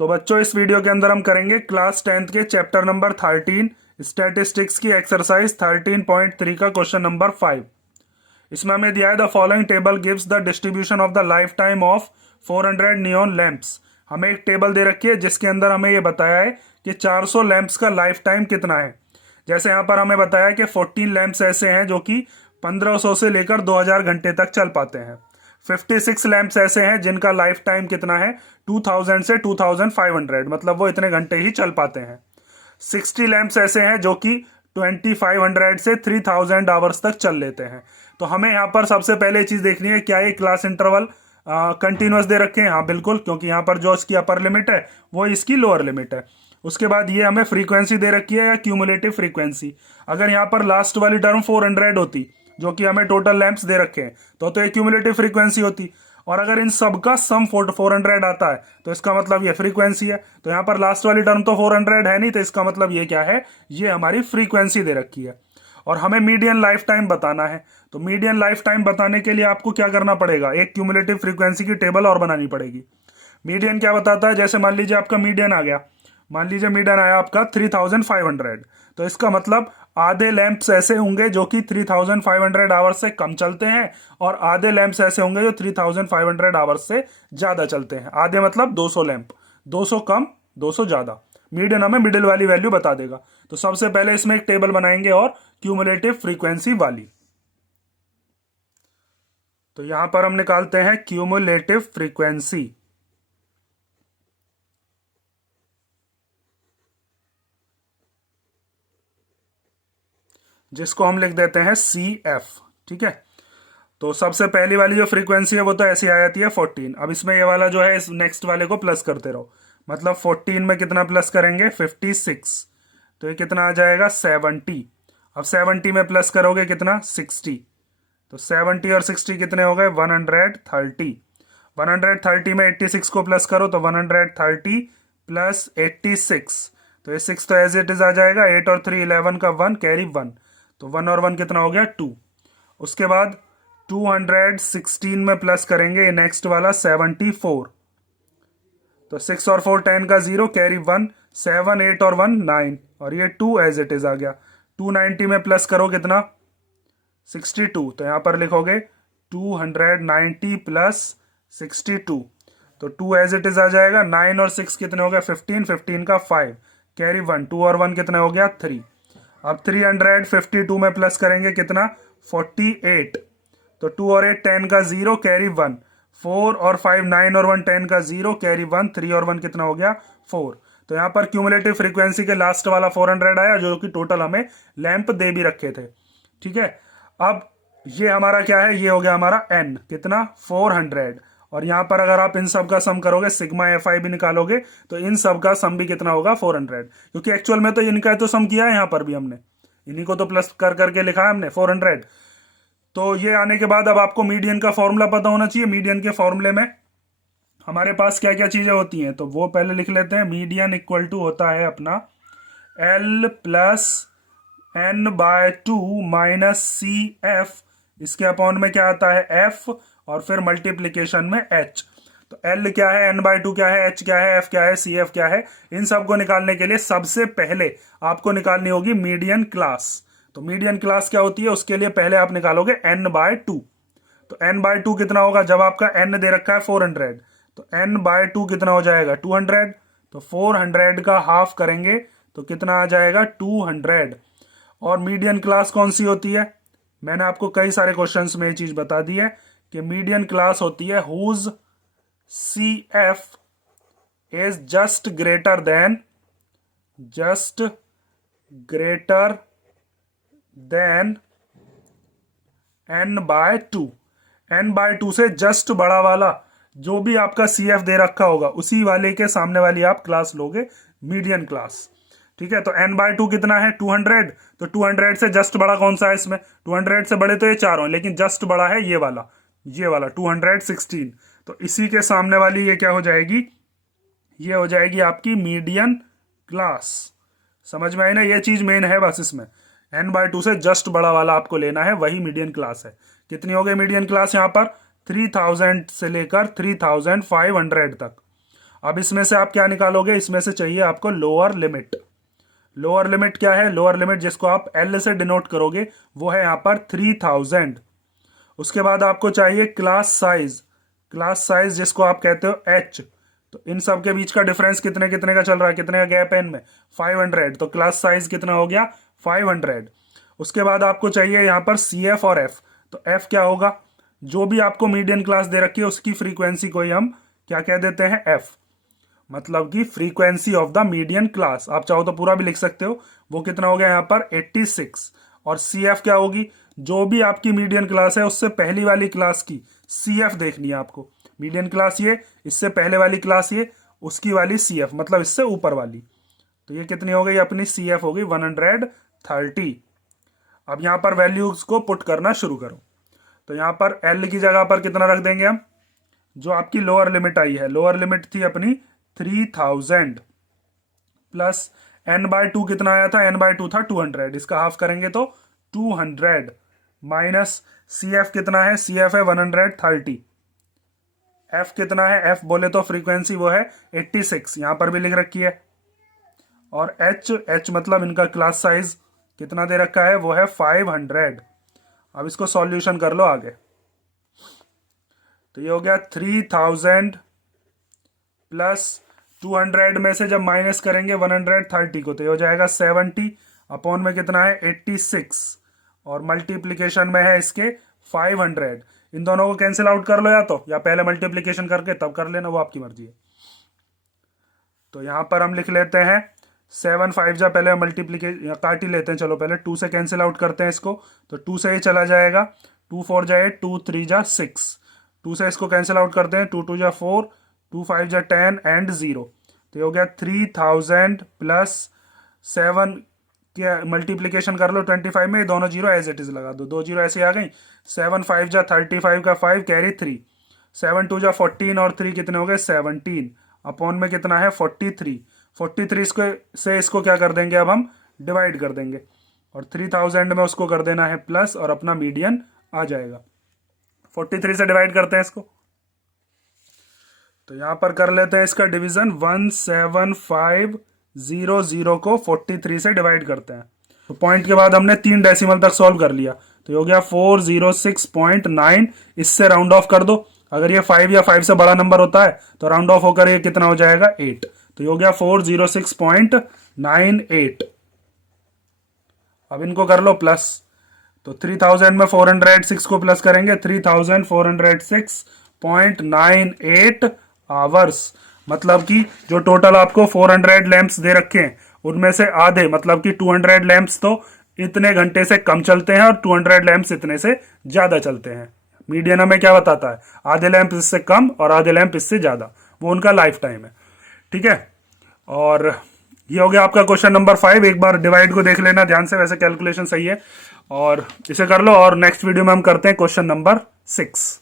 तो बच्चों इस वीडियो के अंदर हम करेंगे क्लास 10th के चैप्टर नंबर 13 स्टैटिस्टिक्स की एक्सरसाइज 13.3 का क्वेश्चन नंबर 5। इसमें हमें दिया है the following table gives the distribution of the life time of 400 neon lamps. हमें एक टेबल दे रखी है जिसके अंदर हमें ये बताया है कि 400 लैंप्स का लाइफ टाइम कितना है। जैसे यहाँ पर हमें बताया कि 14 लैंप्स ऐसे हैं जो कि 1500 से लेकर 2000 घंटे तक चल पाते हैं। 56 लैंप्स ऐसे हैं जिनका लाइफ टाइम कितना है 2000 से 2500, मतलब वो इतने घंटे ही चल पाते हैं। 60 लैंप्स ऐसे हैं जो कि 2500 से 3000 आवर्स तक चल लेते हैं। तो हमें यहाँ पर सबसे पहले चीज देखनी है क्या ये क्लास इंटरवल कंटिन्यूअस दे रखे हैं। हाँ बिल्कुल, क्योंकि यहाँ पर जो इसकी अपर लिमिट है वो इसकी लोअर लिमिट है। उसके बाद ये हमें फ्रीक्वेंसी दे रखी है या क्यूमुलेटिव फ्रीक्वेंसी। अगर यहाँ पर लास्ट वाली टर्म 400 होती जो कि हमें टोटल लैंप्स दे रखे हैं तो ये क्यूमुलेटिव फ्रीक्वेंसी होती। और अगर इन सब का सम 400 आता है तो इसका मतलब ये फ्रीक्वेंसी है। तो यहाँ पर लास्ट वाली टर्म तो 400 है नहीं, तो इसका मतलब ये क्या है, ये हमारी फ्रीक्वेंसी दे रखी है। और हमें मीडियन लाइफ टाइम बताना है। तो मीडियन लाइफ टाइम बताने के लिए आपको क्या करना पड़ेगा, एक क्यूमुलेटिव फ्रीक्वेंसी की टेबल और बनानी पड़ेगी। मीडियन क्या बताता है, जैसे मान लीजिए आपका मीडियन आ गया, मान लीजिए मीडियन आया आपका 3500, तो इसका मतलब आधे लैंप्स ऐसे होंगे जो कि 3500 आवर्स से कम चलते हैं और आधे लैंप्स ऐसे होंगे जो 3500 आवर्स से ज्यादा चलते हैं। आधे मतलब 200 लैंप, 200 कम 200 ज्यादा। मीडियन हमें मिडिल वाली वैल्यू बता देगा। तो सबसे पहले इसमें एक टेबल बनाएंगे और क्यूमुलेटिव फ्रीक्वेंसी वाली। तो यहां पर हम निकालते हैं क्यूमुलेटिव फ्रीक्वेंसी, जिसको हम लिख देते हैं CF। ठीक है, तो सबसे पहली वाली जो फ्रीक्वेंसी है वो तो ऐसी आ जाती है 14। अब इसमें ये वाला जो है इस नेक्स्ट वाले को प्लस करते रहो, मतलब 14 में कितना प्लस करेंगे 56, तो ये कितना आ जाएगा 70। अब 70 में प्लस करोगे कितना 60, तो 70 और 60 कितने हो गए 130। 130 में 86 को प्लस करो तो 130 प्लस 86, तो ये 6 तो एज इट इज आ जाएगा। 8 और 3 11 का 1 कैरी 1, तो 1 और 1 कितना हो गया 2। उसके बाद 216 में प्लस करेंगे नेक्स्ट वाला 74, तो 6 और 4 10 का 0 कैरी 1, 7 8 और 1 9, और ये 2 एज इट इज आ गया। 290 में प्लस करो कितना 62, तो यहां पर लिखोगे 290 प्लस 62, तो 2 एज इट इज आ जाएगा। 9 और 6 कितने हो गए 15, 15 का 5 कैरी 1, 2 और 1 कितना हो गया 3। अब 352 में प्लस करेंगे कितना 48, तो 2 और 8 10 का 0 कैरी 1, 4 और 5 9 और 1 10 का 0 कैरी 1, 3 और 1 कितना हो गया 4। तो यहाँ पर क्यूमुलेटिव फ्रीक्वेंसी के लास्ट वाला 400 आया जो कि टोटल हमें लैंप दे भी रखे थे। ठीक है, अब ये हमारा क्या है, ये हो गया हमारा n कितना 400। और यहां पर अगर आप इन सब का सम करोगे सिग्मा FI भी निकालोगे तो इन सब का सम भी कितना होगा 400, क्योंकि एक्चुअल में तो इनका तो सम किया है यहाँ पर भी हमने, इन्हीं को तो प्लस कर करके लिखा है हमने 400। तो ये आने के बाद अब आपको मीडियन का फॉर्मूला पता होना चाहिए। मीडियन के फॉर्मूले में हमारे पास क्या क्या चीजें होती हैं, तो वो पहले लिख लेते हैं। मीडियन इक्वल टू होता है अपना L plus n/2 minus CF, इसके अपॉन में क्या आता है F, और फिर मल्टीप्लीकेशन में H। तो L क्या है, n/2 क्या है, H क्या है, F क्या है, CF क्या है, इन सब को निकालने के लिए सबसे पहले आपको निकालनी होगी मीडियन क्लास। तो मीडियन क्लास क्या होती है, उसके लिए पहले आप निकालोगे n/2। तो n/2 कितना होगा, जब आपका n दे रखा है 400 तो n/2 कितना हो जाएगा 200, तो 400 का हाफ करेंगे तो कितना आ जाएगा 200। और मीडियन क्लास कौन सी होती है, मैंने आपको कई सारे क्वेश्चंस में ये चीज बता दी है कि मीडियन क्लास होती है whose CF is just greater than n/2। n/2 से जस्ट बड़ा वाला जो भी आपका CF दे रखा होगा उसी वाले के सामने वाली आप क्लास लोगे मीडियन क्लास। ठीक है, तो n/2 कितना है 200, तो 200 से जस्ट बड़ा कौन सा है इसमें, 200 से बड़े तो ये चारों, लेकिन जस्ट बड़ा है ये वाला 216। तो इसी के सामने वाली ये क्या हो जाएगी, ये हो जाएगी आपकी मीडियन क्लास। समझ में आई ना, ये चीज मेन है बस इसमें। n/2 से जस्ट बड़ा वाला आपको लेना है, वही मीडियन क्लास है। कितनी हो गई मीडियन क्लास यहाँ पर 3000 से लेकर 3500 तक। अब इसमें से आप क्या निकालोगे, इसमें से चाहिए आपको लोअर लिमिट। लोअर लिमिट क्या है, लोअर लिमिट जिसको आप एल से डिनोट करोगे वो है यहाँ पर 3000। उसके बाद आपको चाहिए क्लास साइज, क्लास साइज जिसको आप कहते हो एच। तो इन सब के बीच का डिफरेंस कितने कितने का चल रहा है, कितने का गैप है इनमें, 500। तो क्लास साइज कितना हो गया, 500। उसके बाद आपको चाहिए यहाँ पर सी एफ और एफ। तो एफ क्या होगा, जो भी आपको मीडियन क्लास दे रखी है उसकी फ्रीक्वेंसी को ही हम क्या कह देते हैं, एफ, मतलब कि frequency of the median class. आप चाहो तो पूरा भी लिख सकते हो। वो कितना हो गया यहाँ पर 86। और सी एफ क्या होगी, जो भी आपकी मीडियन क्लास है उससे पहली वाली क्लास की सी एफ देखनी है आपको। मीडियन क्लास ये, इससे पहले वाली क्लास ये, उसकी वाली सी एफ मतलब इससे ऊपर वाली। तो ये कितनी हो गई अपनी सी एफ हो गई 130। अब यहाँ पर वैल्यूज को पुट करना शुरू करो। तो यहाँ पर एल की जगह पर कितना रख देंगे हम, जो आपकी लोअर लिमिट आई है, लोअर लिमिट थी अपनी 3000 प्लस n/2 कितना आया था, n/2 था 200, इसका हाफ करेंगे तो 200 माइनस सी एफ कितना है, सी एफ है 130। एफ कितना है, एफ बोले तो फ्रीक्वेंसी वो है 86, यहां पर भी लिख रखी है। और एच, एच मतलब इनका क्लास साइज कितना दे रखा है, वो है 500। अब इसको सॉल्यूशन कर लो आगे। तो ये हो गया 3000 प्लस 200 में से जब माइनस करेंगे 130 को तो ये हो जाएगा 70 अपॉन में कितना है 86 और मल्टीप्लीकेशन में है इसके 500। इन दोनों को कैंसिल आउट कर लो या पहले मल्टीप्लीकेशन करके तब कर लेना, वो आपकी मर्जी है। तो यहां पर हम लिख लेते हैं 7 5 जा पहले मल्टीप्लीकेशन काट ही लेते हैं, चलो पहले 2 से कैंसिल आउट करते हैं इसको। तो 2 से ये चला जाएगा, 2 4 जाए 2 3 जा 6, 2 से इसको कैंसिल आउट करते हैं, 2 2 जा 4, 2 5 जा 10 एंड 0। तो ये हो गया 3000 प्लस 7 क्या मल्टीप्लीकेशन कर लो 25 में, दोनों जीरो एज इट इज लगा दो, 2 जीरो ऐसे आ गई। 7 5 जा 35 का 5 कैरी 3, 7 2 जा 14 और 3 कितने हो गए 17 अपॉन में कितना है 43। 43 इसको से इसको क्या कर देंगे, अब हम डिवाइड कर देंगे और 3000 में उसको कर देना है प्लस और अपना मीडियन आ जाएगा। 43 से डिवाइड करते हैं इसको, तो यहां पर कर लेते हैं इसका डिवीजन। 17500 को 43 से डिवाइड करते हैं। तो पॉइंट के बाद हमने 3 डेसिमल तक सॉल्व कर लिया, तो ये हो गया 406.9। इससे राउंड ऑफ कर दो, अगर ये 5 या 5 से बड़ा नंबर होता है तो राउंड ऑफ होकर ये कितना हो जाएगा 8। तो ये हो गया 406.98। अब इनको कर लो प्लस, तो 3000 में 406 को प्लस करेंगे 3406.98 आवर्स। मतलब कि जो टोटल आपको 400 लैंप्स दे रखे हैं उनमें से आधे मतलब कि 200 लैंप्स तो इतने घंटे से कम चलते हैं और 200 लैंप्स इतने से ज्यादा चलते हैं। मीडियन हमें क्या बताता है, आधे लैंप इससे कम और आधे लैंप इससे ज्यादा, वो उनका लाइफ टाइम है। ठीक है, और ये हो गया आपका क्वेश्चन नंबर 5। एक बार डिवाइड को देख लेना ध्यान से, वैसे कैलकुलेशन सही है और इसे कर लो। और नेक्स्ट वीडियो में हम करते हैं क्वेश्चन नंबर 6।